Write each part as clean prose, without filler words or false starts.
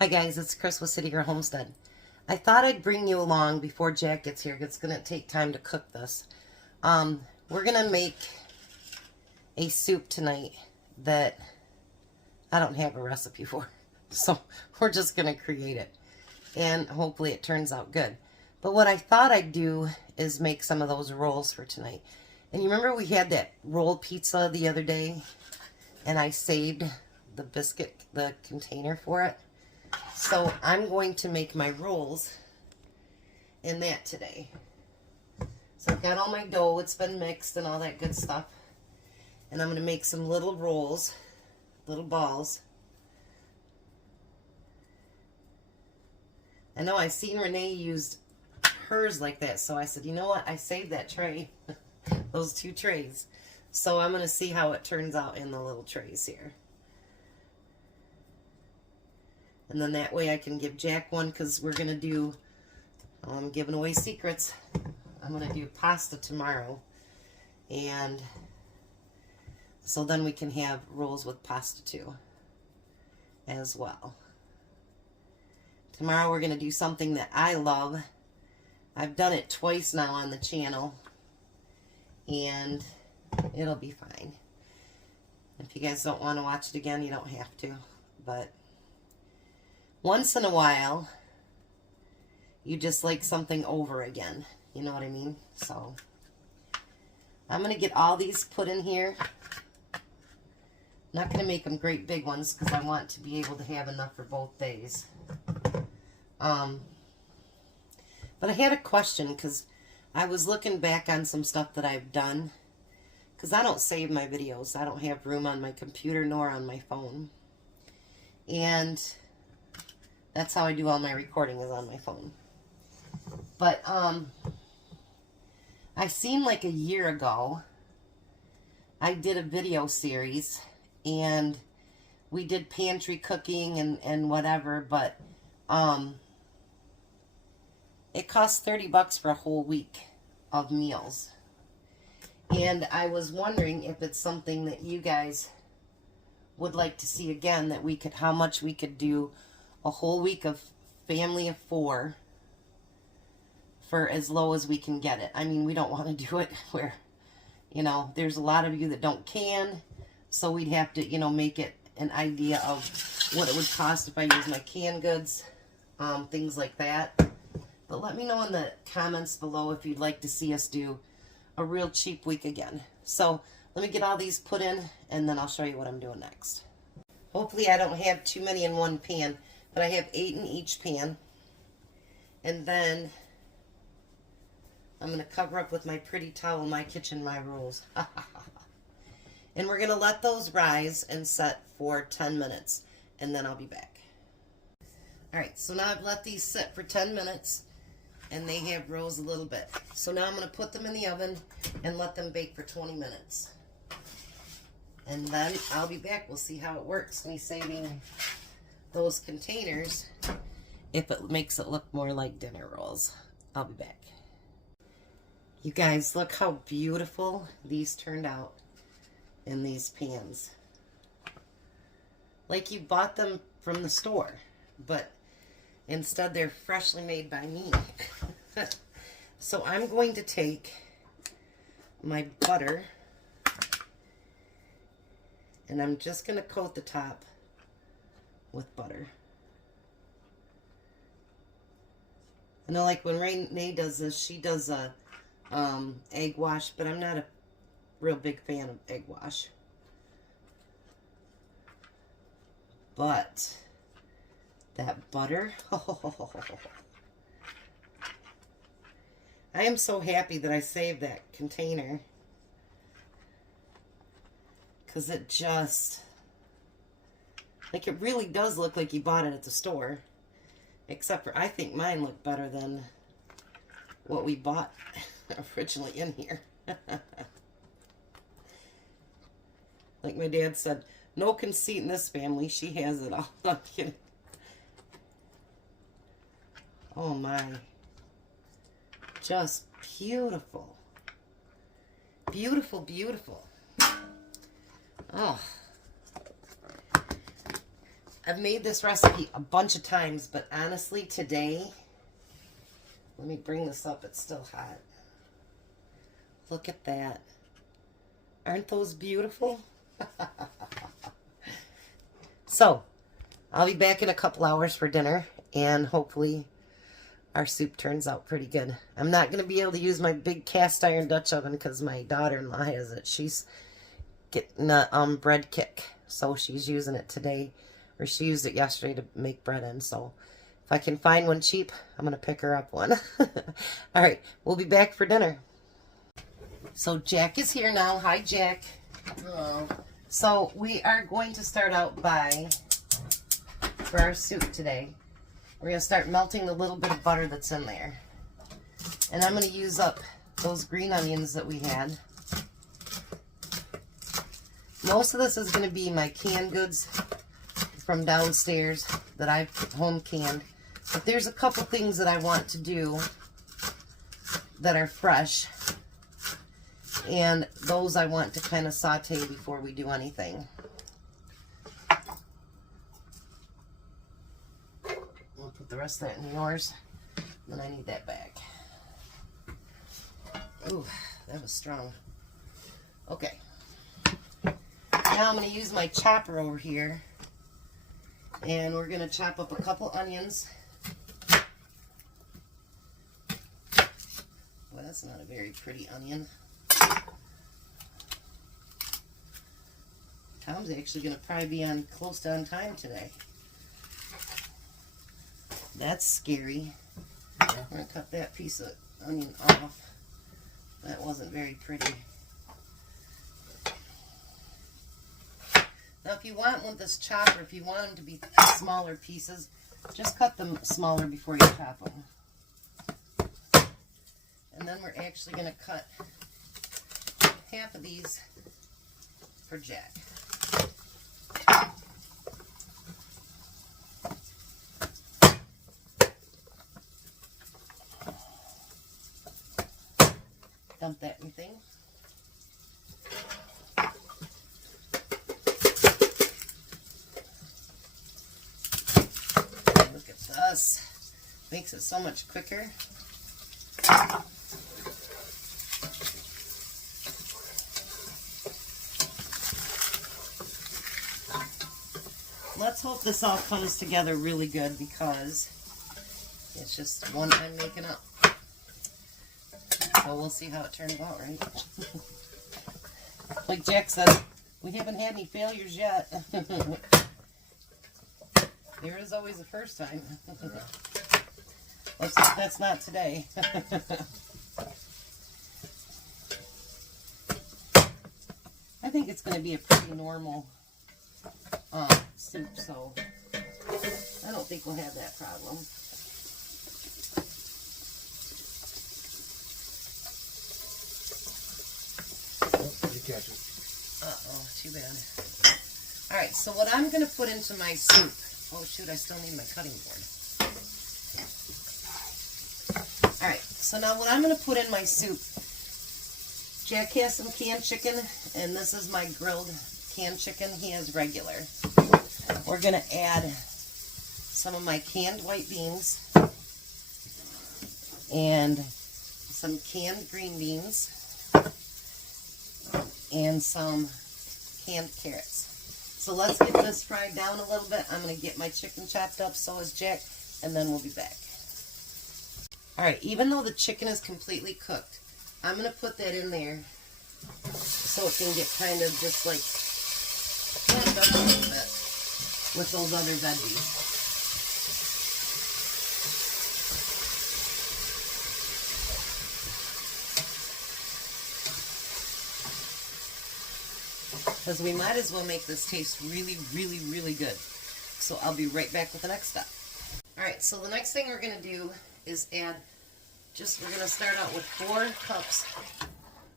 Hi guys, it's Chris with City Girl Homestead. I thought I'd bring you along before Jack gets here. It's going to take time to cook this. We're going to make a soup tonight that I don't have a recipe for. So we're just going to create it. And hopefully it turns out good. But what I thought I'd do is make some of those rolls for tonight. And you remember we had that rolled pizza the other day? And I saved the container for it. So I'm going to make my rolls in that today. So I've got all my dough, it's been mixed and all that good stuff. And I'm going to make some little rolls, little balls. I know I seen Renee used hers like that, so I said, you know what, I saved that tray, those 2 trays. So I'm going to see how it turns out in the little trays here. And then that way I can give Jack one, because we're going to do, I'm giving away secrets. I'm going to do pasta tomorrow. And so then we can have rolls with pasta too, as well. Tomorrow we're going to do something that I love. I've done it twice now on the channel. And it'll be fine. If you guys don't want to watch it again, you don't have to. But once in a while, you just like something over again. You know what I mean? So, I'm going to get all these put in here. I'm not going to make them great big ones because I want to be able to have enough for both days. But I had a question because I was looking back on some stuff that I've done. Because I don't save my videos. I don't have room on my computer nor on my phone. And that's how I do all my recording, is on my phone. But, I seen like a year ago, I did a video series, and we did pantry cooking and whatever, but, it cost $30 for a whole week of meals. And I was wondering if it's something that you guys would like to see again, that we could, how much we could do a whole week of family of 4 for as low as we can get it. I mean, we don't want to do it where, you know, there's a lot of you that don't can, so we'd have to, you know, make it an idea of what it would cost if I use my canned goods, things like that. But let me know in the comments below if you'd like to see us do a real cheap week again. So let me get all these put in, and then I'll show you what I'm doing next. Hopefully I don't have too many in one pan, but I have 8 in each pan. And then I'm going to cover up with my pretty towel, my kitchen, my rolls. And we're going to let those rise and set for 10 minutes, and then I'll be back. Alright, so now I've let these sit for 10 minutes, and they have rose a little bit. So now I'm going to put them in the oven and let them bake for 20 minutes. And then I'll be back. We'll see how it works, me saving those containers, if it makes it look more like dinner rolls. I'll be back. You guys, look how beautiful these turned out in these pans. Like you bought them from the store, but instead they're freshly made by me. So I'm going to take my butter, and I'm just going to coat the top with butter. I know, like when Renee does this, she does a egg wash, but I'm not a real big fan of egg wash. But that butter, I am so happy that I saved that container, because it just, like, it really does look like you bought it at the store, except for I think mine look better than what we bought originally in here. Like my dad said, no conceit in this family, she has it all. I'm kidding. Oh my. Just beautiful. Beautiful, beautiful. Oh. I've made this recipe a bunch of times, but honestly today, let me bring this up, it's still hot. Look at that. Aren't those beautiful? So, I'll be back in a couple hours for dinner, and hopefully our soup turns out pretty good. I'm not going to be able to use my big cast iron Dutch oven because my daughter-in-law has it. She's getting a bread kick, so she's using it today, or she used it yesterday to make bread in. So if I can find one cheap, I'm going to pick her up one. All right, we'll be back for dinner. So Jack is here now. Hi, Jack. Hello. So we are going to start out by, for our soup today, we're going to start melting the little bit of butter that's in there. And I'm going to use up those green onions that we had. Most of this is going to be my canned goods from downstairs that I've home canned. But there's a couple things that I want to do that are fresh. And those I want to kind of saute before we do anything. We'll put the rest of that in yours. Then I need that back. Ooh, that was strong. Okay. Now I'm going to use my chopper over here. And we're going to chop up a couple onions. Well, that's not a very pretty onion. Tom's actually going to probably be on close to on time today. That's scary. I'm going to cut that piece of onion off. That wasn't very pretty. Now, if you want with this chopper, if you want them to be smaller pieces, just cut them smaller before you chop them. And then we're actually going to cut half of these for Jack. Dump that in thing. Look at this. Makes it so much quicker. Let's hope this all comes together really good because it's just one I'm making up. So we'll see how it turns out, right? Like Jack said, we haven't had any failures yet. There is always a first time. Let's hope that's not today. I think it's going to be a pretty normal soup, so I don't think we'll have that problem. Catch it. Uh-oh, too bad. Alright, so what I'm going to put into my soup... Oh, shoot, I still need my cutting board. Alright, so now what I'm going to put in my soup... Jack has some canned chicken, and this is my grilled canned chicken. He has regular. We're going to add some of my canned white beans and some canned green beans and some canned carrots. So let's get this fried down a little bit. I'm going to get my chicken chopped up, so is Jack, and then we'll be back. Alright, even though the chicken is completely cooked, I'm going to put that in there so it can get kind of just like blend up a little bit with those other veggies. Because we might as well make this taste really, really, really good. So I'll be right back with the next step. Alright, so the next thing we're going to do is add, we're going to start out with 4 cups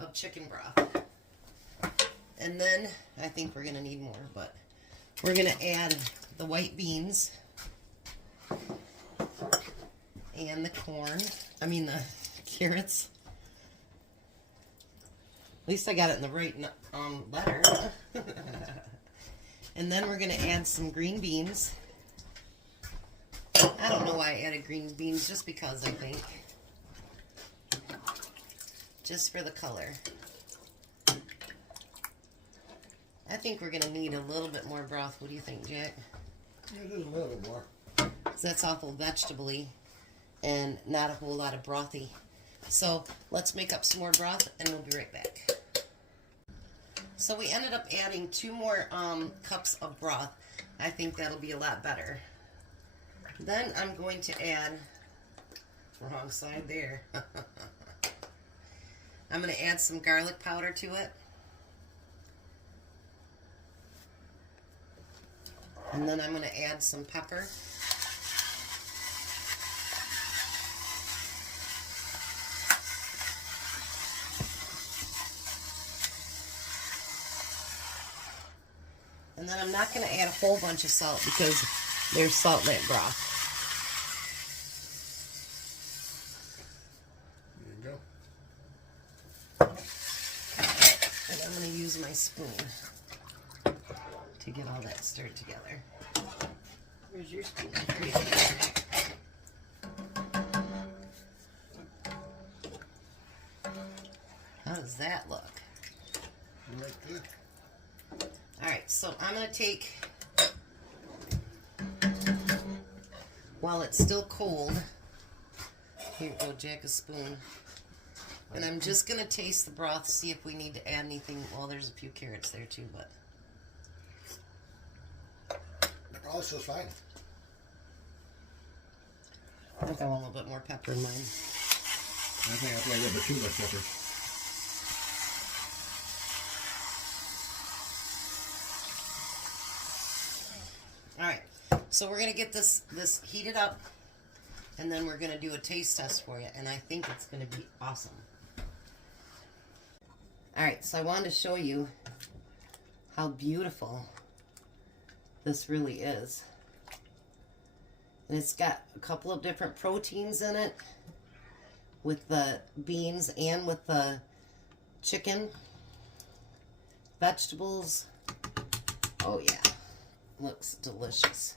of chicken broth. And then, I think we're going to need more, but we're going to add the white beans and the the carrots. At least I got it in the right letter. And then we're going to add some green beans. I don't know why I added green beans, just because I think. Just for the color. I think we're going to need a little bit more broth. What do you think, Jack? Yeah, just a little bit more. Because that's awful vegetable-y and not a whole lot of brothy. So let's make up some more broth and we'll be right back. So we ended up adding 2 more cups of broth. I think that'll be a lot better. Then I'm going to add, wrong side there. I'm going to add some garlic powder to it. And then I'm going to add some pepper. And then I'm not going to add a whole bunch of salt because there's salt in that broth. There you go. And I'm going to use my spoon to get all that stirred together. Where's your spoon? How does that look? Right good. Alright, so I'm going to take, while it's still cold, here you go, Jack, a spoon. And I'm just going to taste the broth, see if we need to add anything. Well, there's a few carrots there too, but. That probably smells fine. I think I want a little bit more pepper in mine. I think I played a bit too much pepper. Alright, so we're going to get this heated up, and then we're going to do a taste test for you, and I think it's going to be awesome. Alright, so I wanted to show you how beautiful this really is. And it's got a couple of different proteins in it, with the beans and with the chicken, vegetables. Oh yeah. Looks delicious.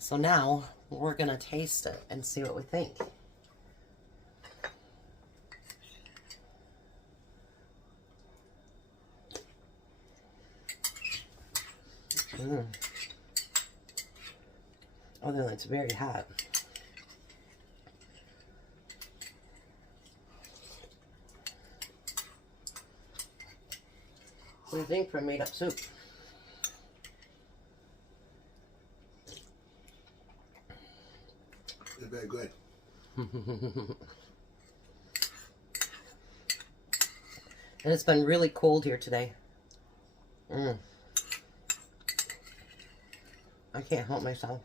So now we're going to taste it and see what we think. Oh, then it's very hot. What do you think for a made-up soup? It's very good. And it's been really cold here today. I can't help myself.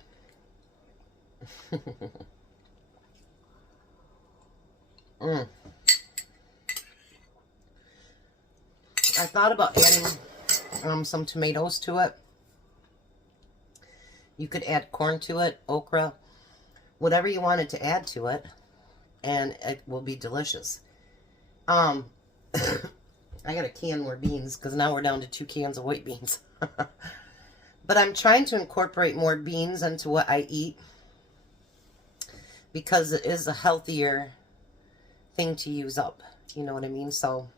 I thought about adding some tomatoes to it. You could add corn to it, okra, whatever you wanted to add to it, and it will be delicious. I got a can more beans because now we're down to 2 cans of white beans. But I'm trying to incorporate more beans into what I eat because it is a healthier thing to use up. You know what I mean? So,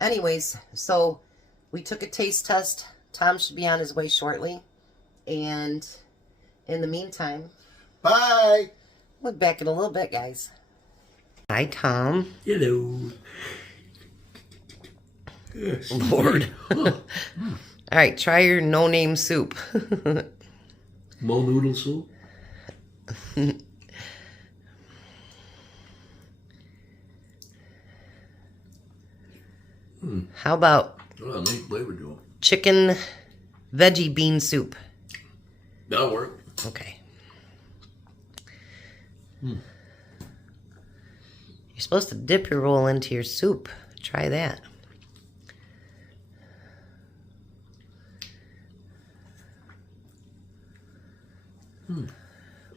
anyways, so we took a taste test. Tom should be on his way shortly. And in the meantime, Bye! we'll be back in a little bit, guys. Hi, Tom. Hello. Lord. All right, try your no-name soup. Mo noodle soup. How about Oh, nice flavor to it. chicken veggie bean soup? That'll work. Okay. You're supposed to dip your roll into your soup. Try that.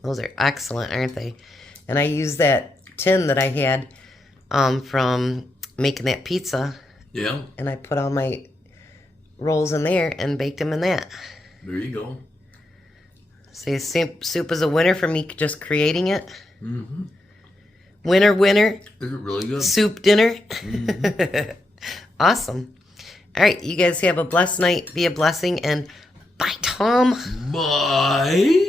Those are excellent, aren't they? And I use that tin that I had from making that pizza, Yeah. and I put all my rolls in there and baked them in that. There you go. See, soup is a winner for me just creating it. Mm-hmm. Winner, winner. Is it really good? Soup dinner. Mm-hmm. Awesome. All right, you guys have a blessed night. Be a blessing, and bye, Tom. Bye.